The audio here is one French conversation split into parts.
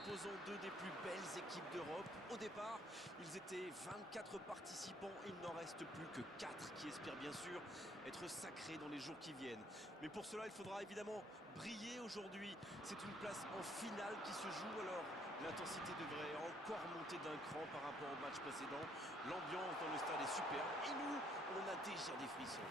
opposant deux des plus belles équipes d'Europe. Au départ, ils étaient 24 participants, il n'en reste plus que 4 qui espèrent bien sûr être sacrés dans les jours qui viennent. Mais pour cela, il faudra évidemment briller aujourd'hui. C'est une place en finale qui se joue, alors l'intensité devrait encore monter d'un cran par rapport au match précédent. L'ambiance dans le stade est superbe et nous, on a déjà des frissons.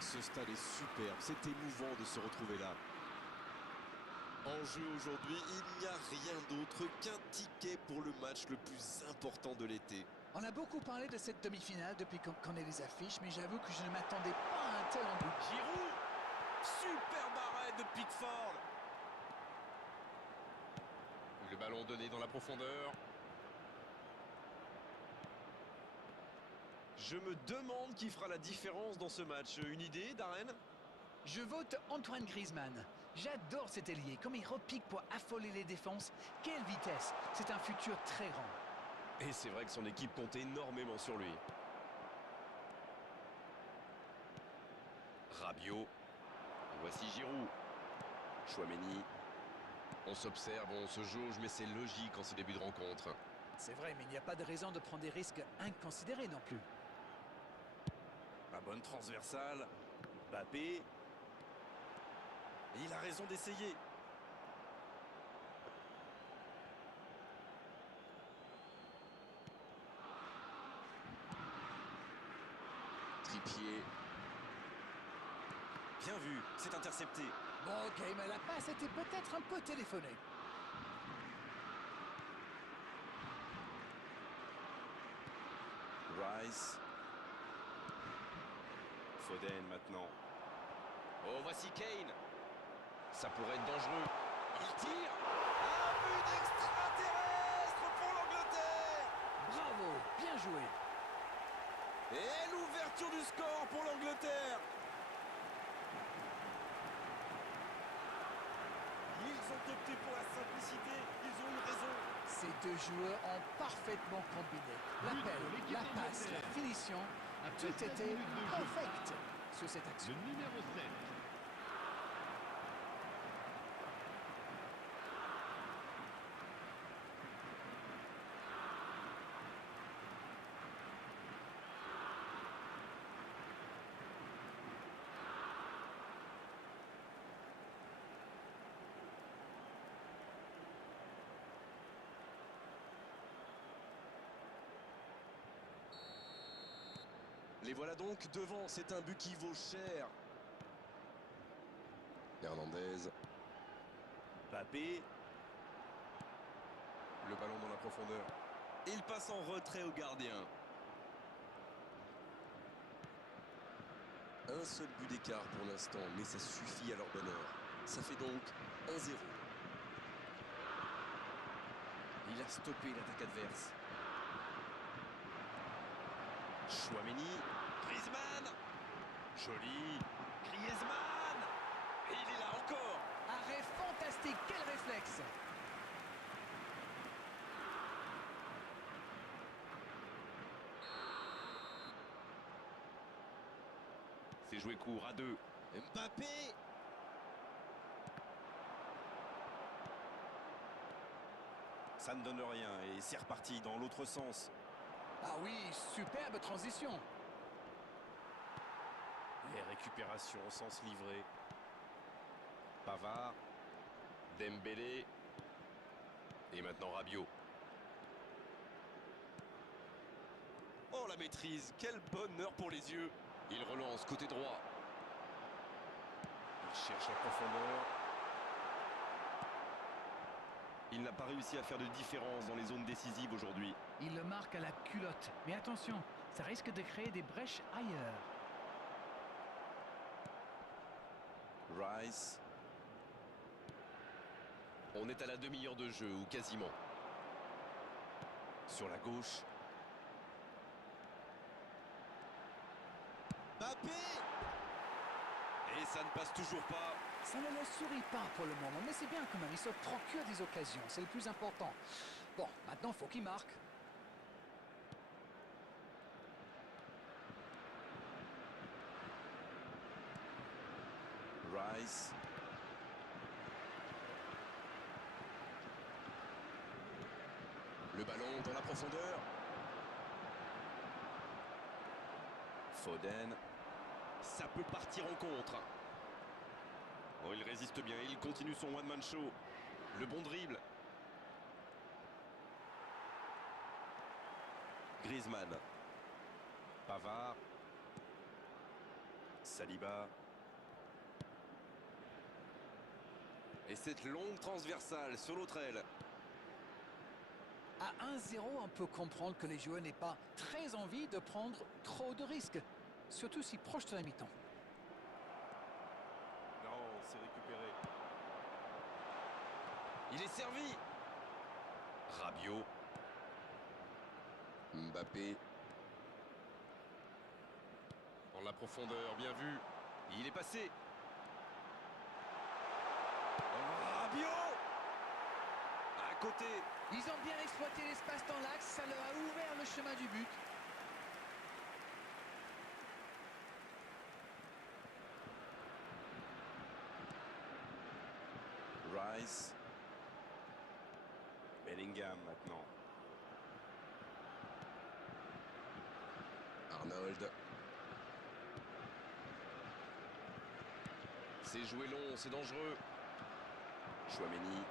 Ce stade est superbe, c'est émouvant de se retrouver là. En jeu aujourd'hui, il n'y a rien d'autre qu'un ticket pour le match le plus important de l'été. On a beaucoup parlé de cette demi-finale depuis qu'on connaît les affiches, mais j'avoue que je ne m'attendais pas à un tel embut. Giroud, superbe arrêt de Pickford. Le ballon donné dans la profondeur. Je me demande qui fera la différence dans ce match. Une idée, Darren? Je vote Antoine Griezmann. J'adore cet ailier, comme il repique pour affoler les défenses. Quelle vitesse! C'est un futur très grand. Et c'est vrai que son équipe compte énormément sur lui. Rabiot. Voici Giroud. Chouameni. On s'observe, on se jauge, mais c'est logique en ce début de rencontre. C'est vrai, mais il n'y a pas de raison de prendre des risques inconsidérés non plus. La bonne transversale. Mbappé. Et il a raison d'essayer. Trippier. Bien vu, c'est intercepté. Bon, ok, mais la passe était peut-être un peu téléphonée. Rice. Foden maintenant. Oh, voici Kane. Ça pourrait être dangereux. Il tire. Un but d'extraterrestre pour l'Angleterre. Bravo, bien joué. Et l'ouverture du score pour l'Angleterre. Ils ont opté pour la simplicité, ils ont eu raison. Ces deux joueurs ont parfaitement combiné. L'appel, la passe, la finition, tout était perfect sur cette action. Le numéro 7. Les voilà donc devant, c'est un but qui vaut cher. Hernandez. Mbappé. Le ballon dans la profondeur. Il passe en retrait au gardien. Un seul but d'écart pour l'instant, mais ça suffit à leur bonheur. Ça fait donc 1-0. Il a stoppé l'attaque adverse. Chouameni. Griezmann. Joli. Griezmann. Et il est là encore. Arrêt fantastique, quel réflexe! C'est joué court à 2. Mbappé. Ça ne donne rien et c'est reparti dans l'autre sens. Ah oui, superbe transition. Les récupérations au sens livré. Pavard. Dembélé. Et maintenant Rabiot. Oh la maîtrise, quel bonheur pour les yeux. Il relance côté droit. Il cherche la profondeur. Il n'a pas réussi à faire de différence dans les zones décisives aujourd'hui. Il le marque à la culotte. Mais attention, ça risque de créer des brèches ailleurs. Rice. On est à la demi-heure de jeu, ou quasiment. Sur la gauche. Mbappé. Et ça ne passe toujours pas. Ça ne le sourit pas pour le moment, mais c'est bien quand même. Il se procure des occasions, c'est le plus important. Bon, maintenant, il faut qu'il marque. Rice. ballon dans la profondeur. Foden. Ça peut partir en contre. Oh, il résiste bien, il continue son one-man show. Le bon dribble. Griezmann. Pavard. Saliba. Et cette longue transversale sur l'autre aile. À 1-0, on peut comprendre que les joueurs n'aient pas très envie de prendre trop de risques, surtout si proche de la mi-temps. Non, c'est récupéré. Il est servi. Rabiot. Mbappé. Dans la profondeur, bien vu. Il est passé. Rabiot. À côté. Ils ont bien exploité l'espace dans l'axe, ça leur a ouvert le chemin du but. Rice. Bellingham maintenant. Arnold. C'est joué long, c'est dangereux. Chouameni.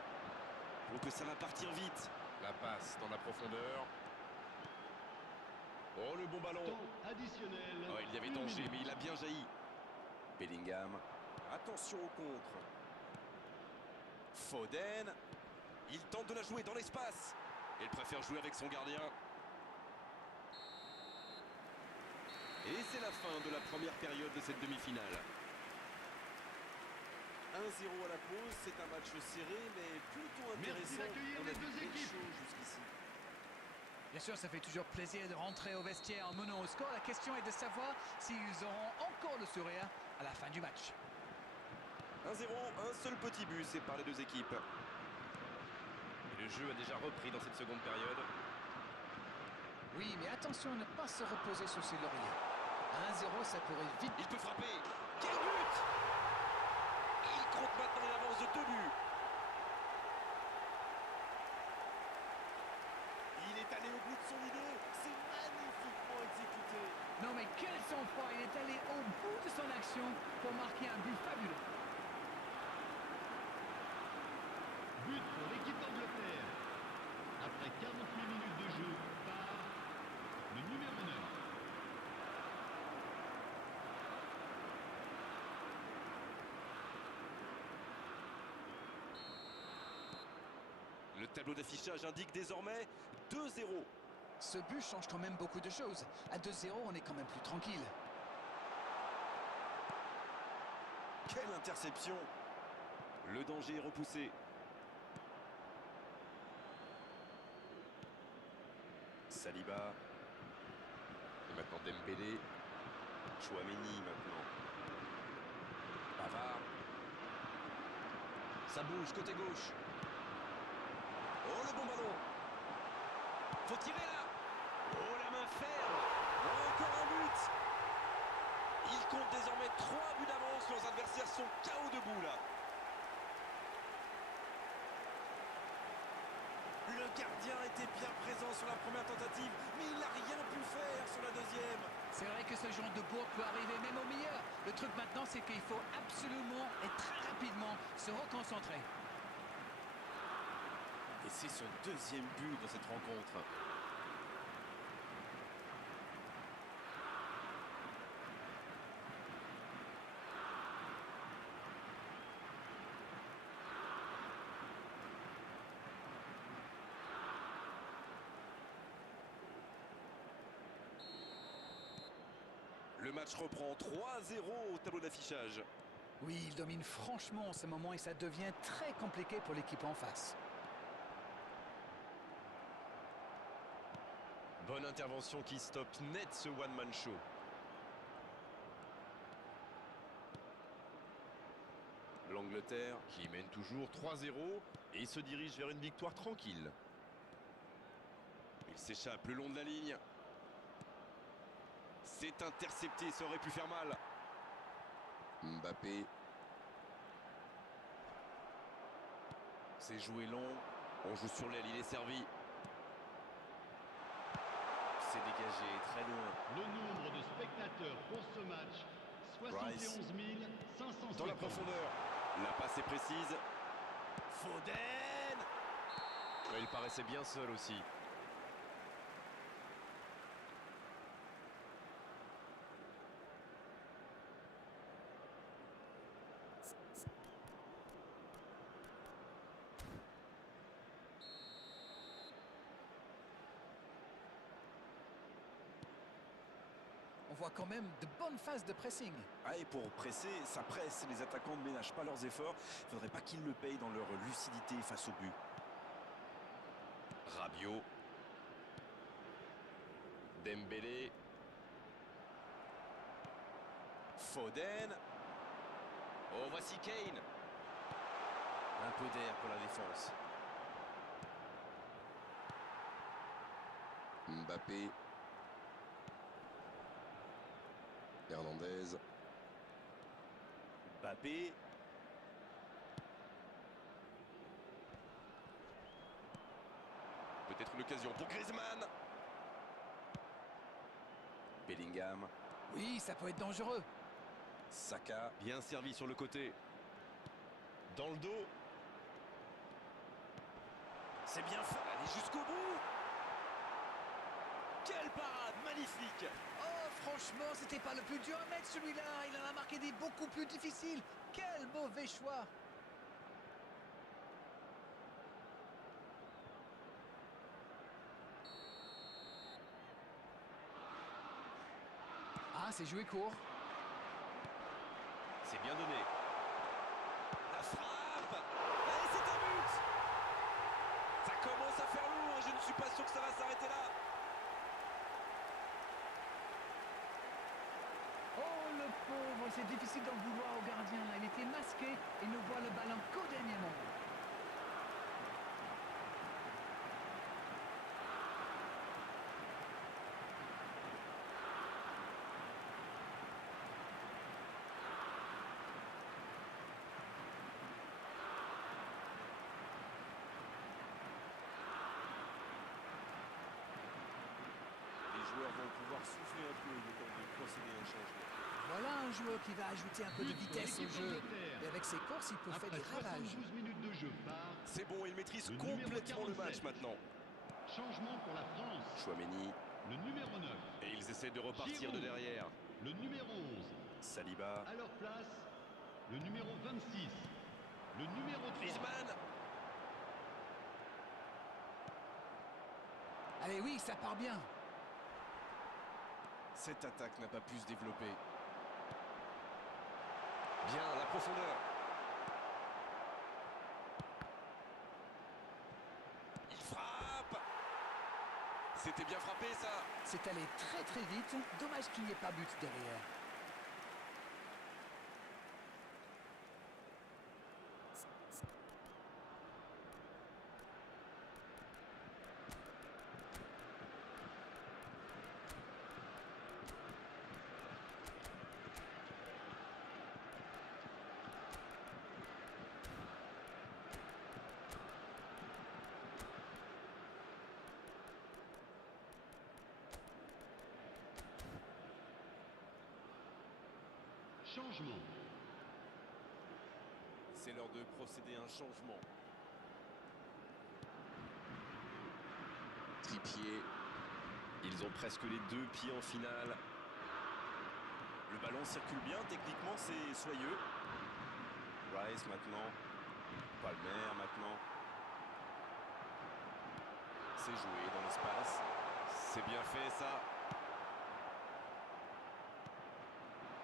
Oh, que ça va partir vite. La passe dans la profondeur. Oh, le bon ballon. Temps additionnel. Oh, il y avait Une danger, minute. mais il a bien jailli. Bellingham. Attention au contre. Foden. Il tente de la jouer dans l'espace. Il préfère jouer avec son gardien. Et c'est la fin de la première période de cette demi-finale. 1-0 à la pause, c'est un match serré, mais plutôt intéressant. Merci d'accueillir On a les vu deux belles équipes. choses jusqu'ici. Bien sûr, ça fait toujours plaisir de rentrer au vestiaire en menant au score. La question est de savoir s'ils auront encore le sourire à la fin du match. 1-0, un seul petit but sépare les deux équipes. Et le jeu a déjà repris dans cette seconde période. Oui, mais attention à ne pas se reposer sur ses lauriers. 1-0, ça pourrait vite. Il peut frapper. Quel but! Il compte maintenant une avance de 2 buts. Il est allé au bout de son idée. C'est magnifiquement exécuté. Non mais quel sang-froid, il est allé au bout de son action pour marquer un but fabuleux. But pour l'équipe d'Angleterre. Après 48 minutes de jeu par le numéro 9. Le tableau d'affichage indique désormais 2-0. Ce but change quand même beaucoup de choses. À 2-0, on est quand même plus tranquille. Quelle interception! Le danger est repoussé. Saliba. Et maintenant Dembélé. Chouameni maintenant. Pavard. Ça bouge côté gauche. Oh, le bon ballon. Faut tirer là. Oh, la main ferme. Oh, encore un but. Il compte désormais 3 buts d'avance. Leurs adversaires sont KO debout là. Le gardien était bien présent sur la première tentative, mais il n'a rien pu faire sur la deuxième. C'est vrai que ce genre de bourre peut arriver même au meilleur. Le truc maintenant, c'est qu'il faut absolument et très rapidement se reconcentrer. Et c'est son deuxième but dans cette rencontre. Le match reprend 3-0 au tableau d'affichage. Oui, il domine franchement en ce moment et ça devient très compliqué pour l'équipe en face. Bonne intervention qui stoppe net ce one-man show. L'Angleterre Qui mène toujours 3-0 et se dirige vers une victoire tranquille. il s'échappe le long de la ligne. C'est intercepté, ça aurait pu faire mal. Mbappé. C'est joué long. On joue sur l'aile, il est servi. dégagé, très loin. Le nombre de spectateurs pour ce match, 71 550. Dans la profondeur. La passe est précise. Foden. Il paraissait bien seul aussi. On voit quand même de bonnes phases de pressing. Ah, et pour presser, ça presse. Les attaquants ne ménagent pas leurs efforts. Il ne faudrait pas qu'ils le payent dans leur lucidité face au but. Rabiot. Dembélé. Foden. Oh, voici Kane. Un peu d'air pour la défense. Mbappé. Hernandez. Mbappé. Peut-être une occasion pour Griezmann. Bellingham. Oui, ça peut être dangereux. Saka. Bien servi sur le côté. Dans le dos. C'est bien fait. Allez jusqu'au bout. Quelle parade magnifique. Oh, franchement, c'était pas le plus dur à mettre celui-là. Il en a marqué des beaucoup plus difficiles. Quel mauvais choix. Ah, c'est joué court. C'est bien donné. La frappe. Allez, c'est un but. Ça commence à faire lourd. Je ne suis pas sûr que ça va s'arrêter là. Oh, le pauvre, c'est difficile d'en vouloir au gardien. Là, il était masqué et ne voit le ballon qu'au dernier moment. Les joueurs vont pouvoir souffler un peu le temps de procéder à un changement. Voilà un joueur qui va ajouter un peu de But pour vitesse au l'équipe jeu. d'Angleterre. Et avec ses courses, il peut faire Après des ravages. 72 minutes de jeu par C'est bon, il maîtrise Le numéro complètement le 47. match maintenant. changement pour la France. Chouameni. Le numéro 9, Et ils essaient de repartir de Giroud. derrière. Le numéro 11. Saliba. À leur place, le numéro 26. Le numéro 3. Griezmann. Allez, oui, ça part bien. Cette attaque n'a pas pu se développer. Bien, la profondeur. Il frappe. C'était bien frappé ça. C'est allé très très vite. Dommage qu'il n'y ait pas but derrière. Changement. C'est l'heure de procéder à un changement. Trippier. Ils ont presque les deux pieds en finale. Le ballon circule bien, techniquement c'est soyeux. Rice maintenant. Palmer maintenant. C'est joué dans l'espace. C'est bien fait ça.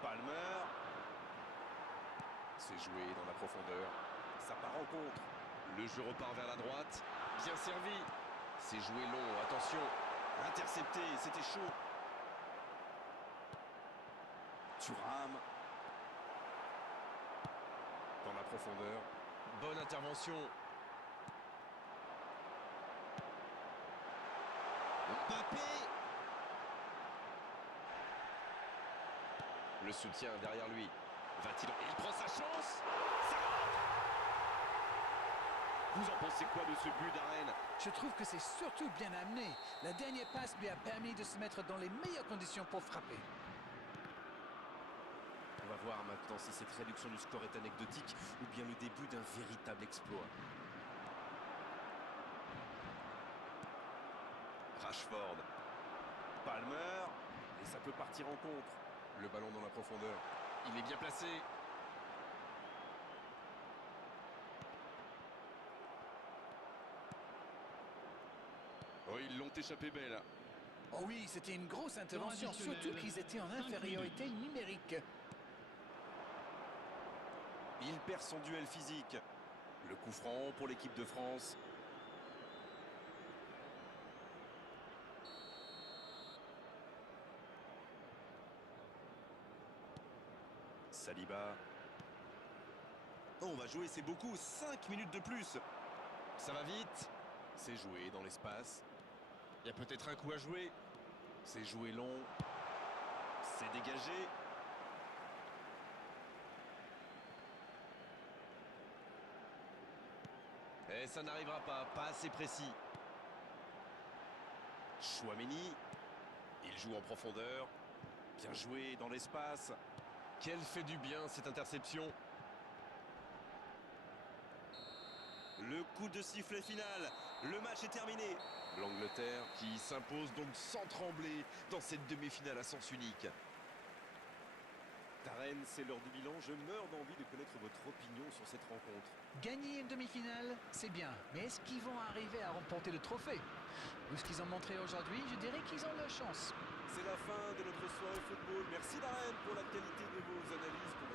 Palmer. C'est joué dans la profondeur. Ça part en contre. Le jeu repart vers la droite. Bien servi. C'est joué long, attention. Intercepté, c'était chaud. Thuram. Dans la profondeur. Bonne intervention. Mbappé. Le soutien derrière lui. Va-t-il... Il prend sa chance. Ça Vous en pensez quoi de ce but d'Arène? Je trouve que c'est surtout bien amené. La dernière passe lui a permis de se mettre dans les meilleures conditions pour frapper. On va voir maintenant si cette réduction du score est anecdotique ou bien le début d'un véritable exploit. Rashford. Palmer, et ça peut partir en contre. Le ballon dans la profondeur. Il est bien placé. Oh, ils l'ont échappé belle. Oh oui, c'était une grosse intervention, additionnel, surtout qu'ils étaient en 5 infériorité numérique. Il perd son duel physique. Le coup franc pour l'équipe de France. Saliba. Oh, on va jouer, c'est beaucoup. 5 minutes de plus. Ça va vite. C'est joué dans l'espace. Il y a peut-être un coup à jouer. C'est joué long. C'est dégagé. Et ça n'arrivera pas. Pas assez précis. Chouameni. Il joue en profondeur. Bien joué dans l'espace. Quelle fait du bien cette interception. Le coup de sifflet final. Le match est terminé. L'Angleterre qui s'impose donc sans trembler dans cette demi-finale à sens unique. Darren, c'est l'heure du bilan. Je meurs d'envie de connaître votre opinion sur cette rencontre. Gagner une demi-finale, c'est bien. Mais est-ce qu'ils vont arriver à remporter le trophée? Vu ce qu'ils ont montré aujourd'hui, je dirais qu'ils ont leur chance. C'est la fin de notre soirée football. Merci Darren pour la qualité de vos analyses, pour